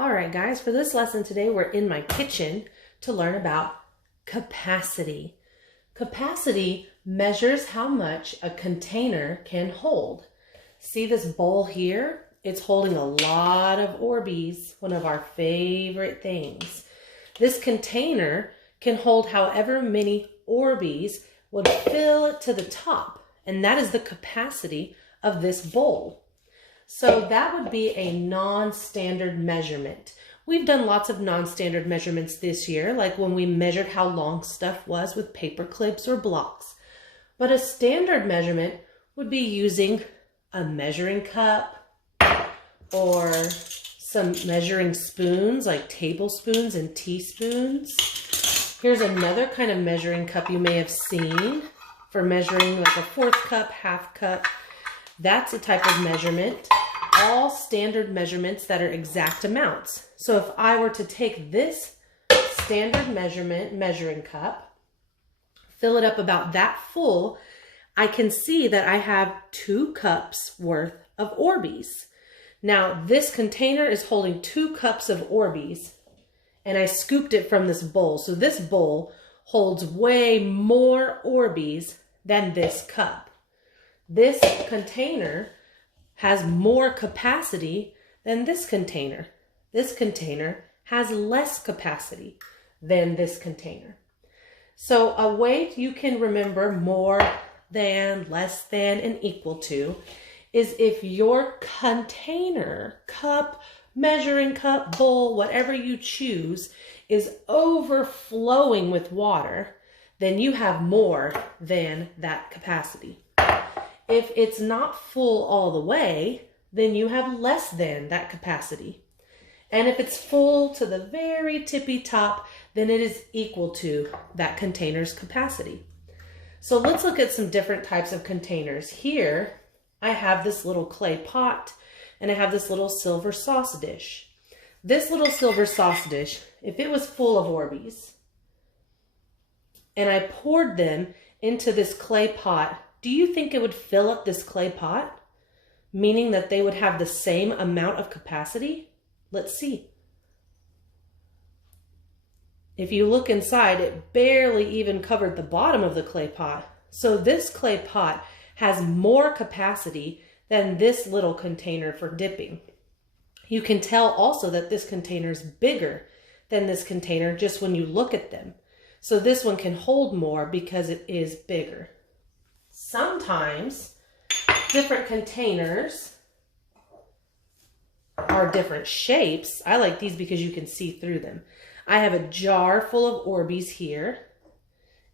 All right, guys, for this lesson today, we're in my kitchen to learn about capacity. Capacity measures how much a container can hold. See this bowl here? It's holding a lot of Orbeez, one of our favorite things. This container can hold however many Orbeez would fill it to the top, and that is the capacity of this bowl. So that would be a non-standard measurement. We've done lots of non-standard measurements this year, like when we measured how long stuff was with paper clips or blocks. But a standard measurement would be using a measuring cup or some measuring spoons like tablespoons and teaspoons. Here's another kind of measuring cup you may have seen for measuring like a fourth cup, half cup. That's a type of measurement. All standard measurements that are exact amounts. So if I were to take this standard measuring cup, fill it up about that full, I can see that I have 2 cups worth of Orbeez. Now this container is holding 2 cups of Orbeez, and I scooped it from this bowl. So this bowl holds way more Orbeez than this cup. This container has more capacity than this container. This container has less capacity than this container. So a way you can remember more than, less than, and equal to is if your container, cup, measuring cup, bowl, whatever you choose, is overflowing with water, then you have more than that capacity. If it's not full all the way, then you have less than that capacity. And if it's full to the very tippy top, then it is equal to that container's capacity. So let's look at some different types of containers. Here, I have this little clay pot and I have this little silver sauce dish. This little silver sauce dish, if it was full of Orbeez and I poured them into this clay pot, do you think it would fill up this clay pot? Meaning that they would have the same amount of capacity? Let's see. If you look inside, it barely even covered the bottom of the clay pot. So this clay pot has more capacity than this little container for dipping. You can tell also that this container is bigger than this container just when you look at them. So this one can hold more because it is bigger. Sometimes different containers are different shapes. I like these because you can see through them. I have a jar full of Orbeez here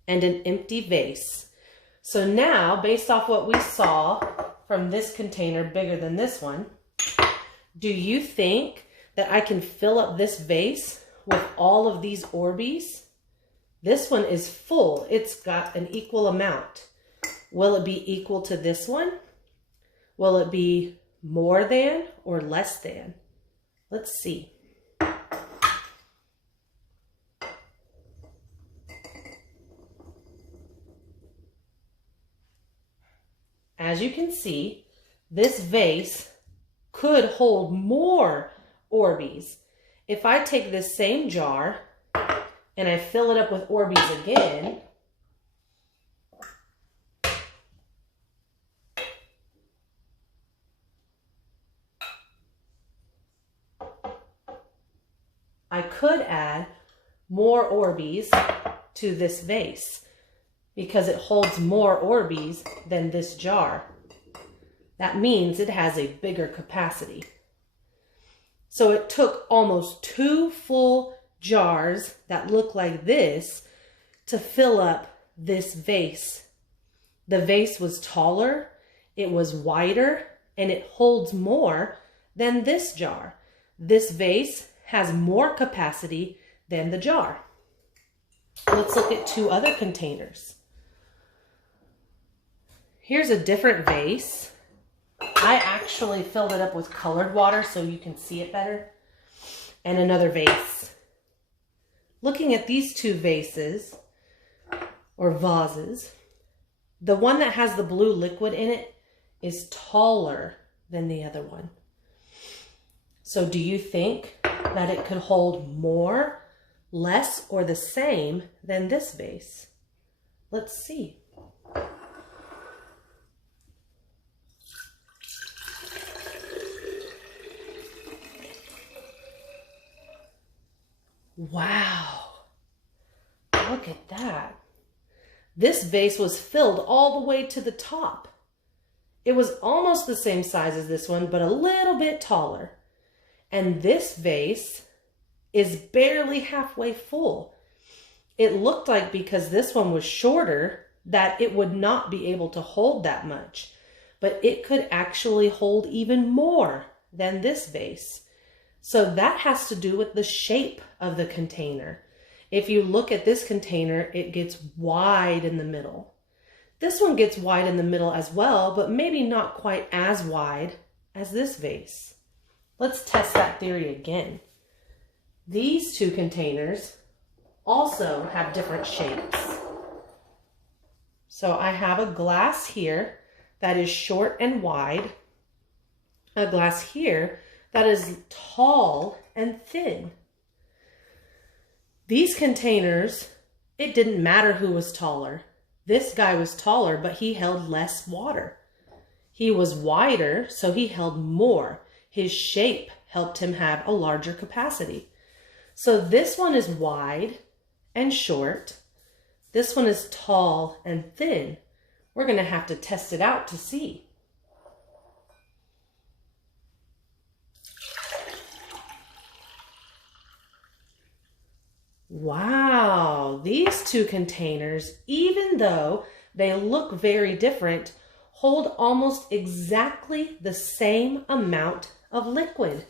and an empty vase. So now, based off what we saw from this container bigger than this one, do you think that I can fill up this vase with all of these Orbeez? This one is full. It's got an equal amount. Will it be equal to this one? Will it be more than or less than? Let's see. As you can see, this vase could hold more Orbeez. If I take this same jar and I fill it up with Orbeez again, I could add more Orbeez to this vase because it holds more Orbeez than this jar. That means it has a bigger capacity. So it took almost 2 full jars that look like this to fill up this vase. The vase was taller, it was wider, and it holds more than this jar. This vase has more capacity than the jar. Let's look at 2 other containers. Here's a different vase. I actually filled it up with colored water so you can see it better. And another vase. Looking at these 2 vases, or vases, the one that has the blue liquid in it is taller than the other one. So do you think that it could hold more, less, or the same than this vase? Let's see. Wow, look at that. This vase was filled all the way to the top. It was almost the same size as this one, but a little bit taller. And this vase is barely halfway full. It looked like because this one was shorter that it would not be able to hold that much, but it could actually hold even more than this vase. So that has to do with the shape of the container. If you look at this container, it gets wide in the middle. This one gets wide in the middle as well, but maybe not quite as wide as this vase. Let's test that theory again. These two containers also have different shapes. So I have a glass here that is short and wide, a glass here that is tall and thin. These containers, it didn't matter who was taller. This guy was taller, but he held less water. He was wider, so he held more. His shape helped him have a larger capacity. So this one is wide and short. This one is tall and thin. We're going to have to test it out to see. Wow, these two containers, even though they look very different, hold almost exactly the same amount of liquid.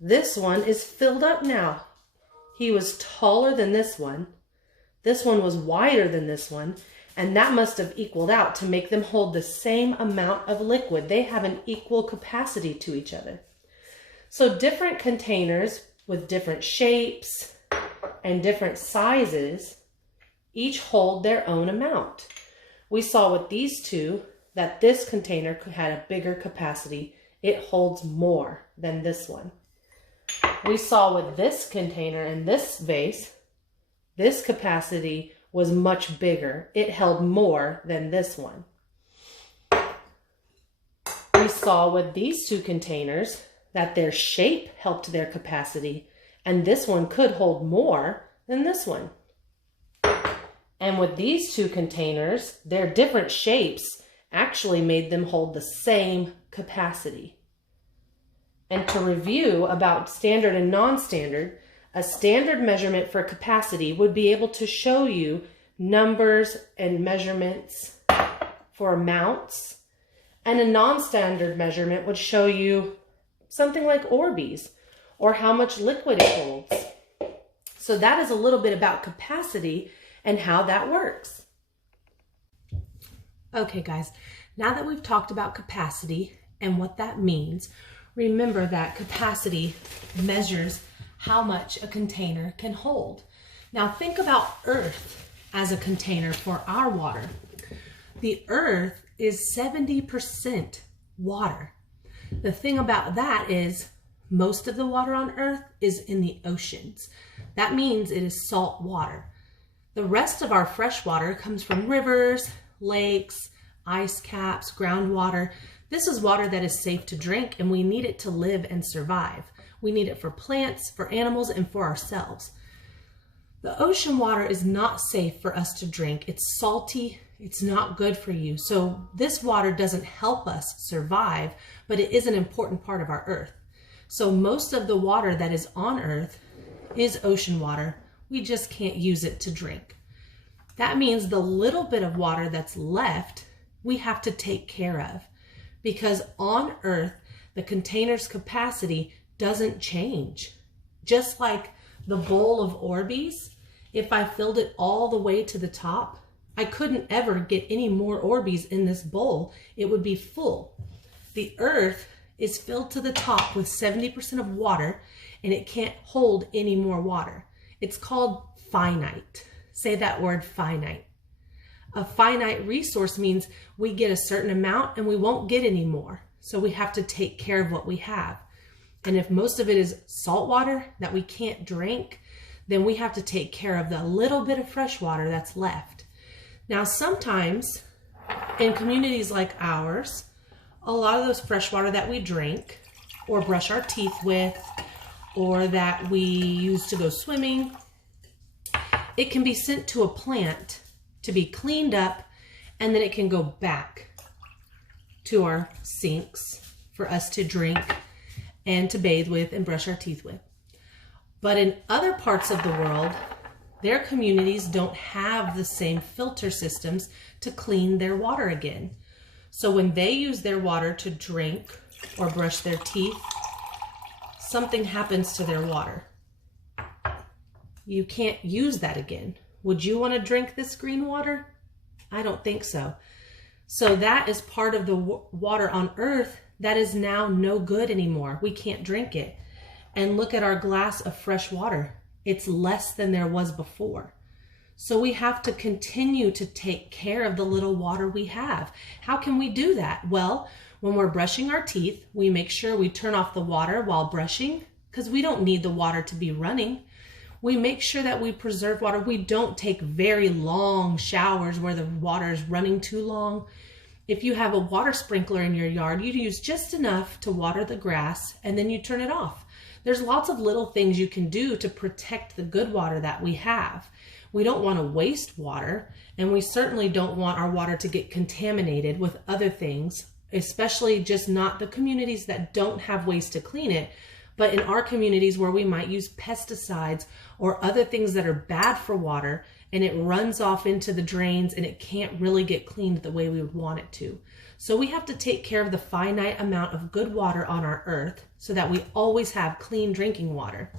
This one is filled up now. He was taller than this one. This one was wider than this one, and that must have equaled out to make them hold the same amount of liquid. They have an equal capacity to each other. So different containers with different shapes and different sizes each hold their own amount. We saw with these two that this container had a bigger capacity. It holds more than this one. We saw with this container and this vase, this capacity was much bigger. It held more than this one. We saw with these two containers that their shape helped their capacity, and this one could hold more than this one. And with these two containers, their different shapes actually made them hold the same capacity. And to review about standard and non-standard, a standard measurement for capacity would be able to show you numbers and measurements for amounts, and a non-standard measurement would show you something like Orbeez or how much liquid it holds. So that is a little bit about capacity and how that works. Okay guys, now that we've talked about capacity and what that means, remember that capacity measures how much a container can hold. Now think about Earth as a container for our water. The Earth is 70% water. The thing about that is most of the water on Earth is in the oceans. That means it is salt water. The rest of our fresh water comes from rivers, lakes, ice caps, groundwater. This is water that is safe to drink, and we need it to live and survive. We need it for plants, for animals, and for ourselves. The ocean water is not safe for us to drink. It's salty. It's not good for you. So this water doesn't help us survive, but it is an important part of our Earth. So most of the water that is on Earth is ocean water. We just can't use it to drink. That means the little bit of water that's left, we have to take care of, because on Earth, the container's capacity doesn't change. Just like the bowl of Orbeez, if I filled it all the way to the top, I couldn't ever get any more Orbeez in this bowl. It would be full. The Earth is filled to the top with 70% of water, and it can't hold any more water. It's called finite. Say that word, finite. A finite resource means we get a certain amount and we won't get any more. So we have to take care of what we have. And if most of it is salt water that we can't drink, then we have to take care of the little bit of fresh water that's left. Now, sometimes in communities like ours, a lot of those fresh water that we drink or brush our teeth with or that we use to go swimming, it can be sent to a plant to be cleaned up, and then it can go back to our sinks for us to drink and to bathe with and brush our teeth with. But in other parts of the world, their communities don't have the same filter systems to clean their water again. So when they use their water to drink or brush their teeth, something happens to their water. You can't use that again. Would you want to drink this green water? I don't think so. So that is part of the water on earth that is now no good anymore. We can't drink it. And look at our glass of fresh water. It's less than there was before. So we have to continue to take care of the little water we have. How can we do that? Well, when we're brushing our teeth, we make sure we turn off the water while brushing because we don't need the water to be running. We make sure that we preserve water. We don't take very long showers where the water is running too long. If you have a water sprinkler in your yard, you use just enough to water the grass and then you turn it off. There's lots of little things you can do to protect the good water that we have. We don't want to waste water, and we certainly don't want our water to get contaminated with other things, especially just not the communities that don't have ways to clean it, but in our communities where we might use pesticides or other things that are bad for water, and it runs off into the drains and it can't really get cleaned the way we would want it to. So we have to take care of the finite amount of good water on our earth so that we always have clean drinking water.